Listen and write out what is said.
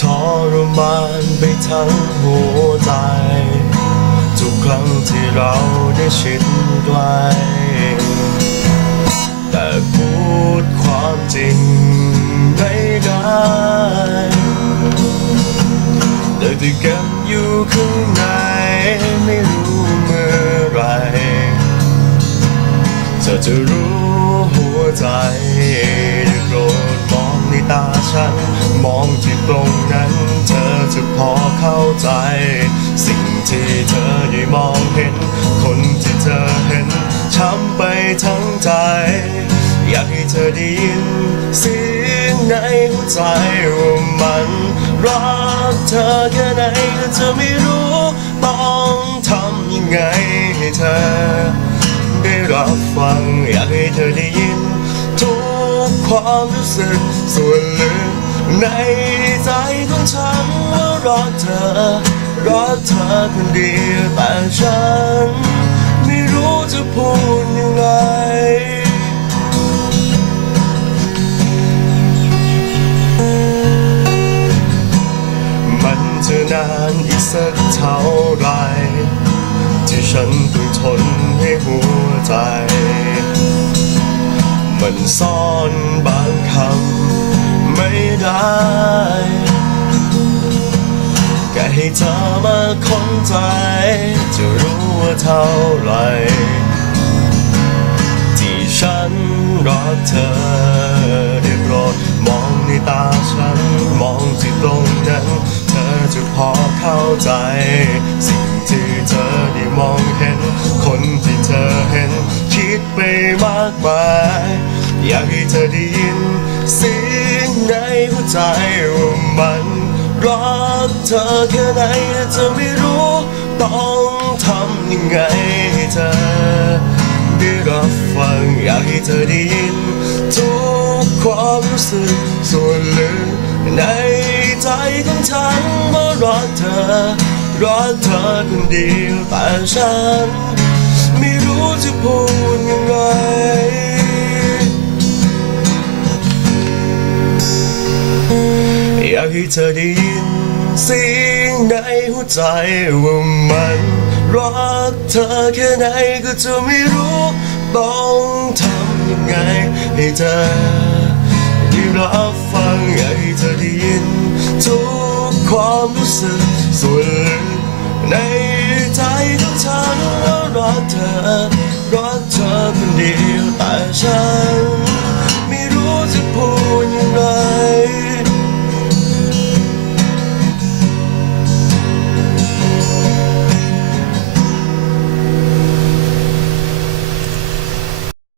ทรมานไปทั้งหัวใจ ทุกครั้งที่เราได้ชิดใกล้แต่พูดความจริงไม่ได้แต่ที่เกันอยู่ข้างในไม่รู้เมื่อไรเธอจะรู้หัวใจ ฉัน มองที่ตรงนั้น เธอจะพอเข้าใจ สิ่งที่เธอได้มองเห็น คนที่เธอเห็น ช้ำไปทั้งใจ อยากให้เธอได้ยินเสียงในหัวใจว่ามันรักเธอแค่ไหนก็เธอไม่รู้ต้องทำยังไงให้เธอ ได้รับฟังอยากให้เธอได้ยิน ความรู้สึกส่วนลึกในใจของฉันว่ารักเธอรักเธอคนเดียวแต่ฉัน ไม่รู้จะพูดยังไงมันจะนานอีกสักเท่าไหรที่ฉันต้องทนให้หัวใจ มันซ่อน เท่าไหรที่ฉันรักเธอได้โปรดมองในตาฉัน มองที่ตรงนั้น เธอจะพอเข้าใจ สิ่งที่เธอได้มองเห็น คนที่เธอเห็น คิดไปมากมาย อยากให้เธอได้ยินเสียงในหัวใจว่ามันรักเธอแค่ไหนเธอไม่รู้ต้อง ยังไงให้เธอได้รับฟังอยากให้เธอได้ยิน ทุกความรู้สึกส่วนลึกในใจของฉันว่ารักเธอรักเธอคนเดียวแต่ฉัน ไม่รู้จะพูดยังไงอยากให้เธอได้ยินเสียงในหัวใจว่ามัน รักเธอแค่ไหนก็จะไม่รู้ต้องทำยังไงให้เธอได้รับฟังให้เธอได้ยินทุกความรู้สึกส่วนในใจของฉันรักเธอรักเธอคนเดียวแต่ฉัน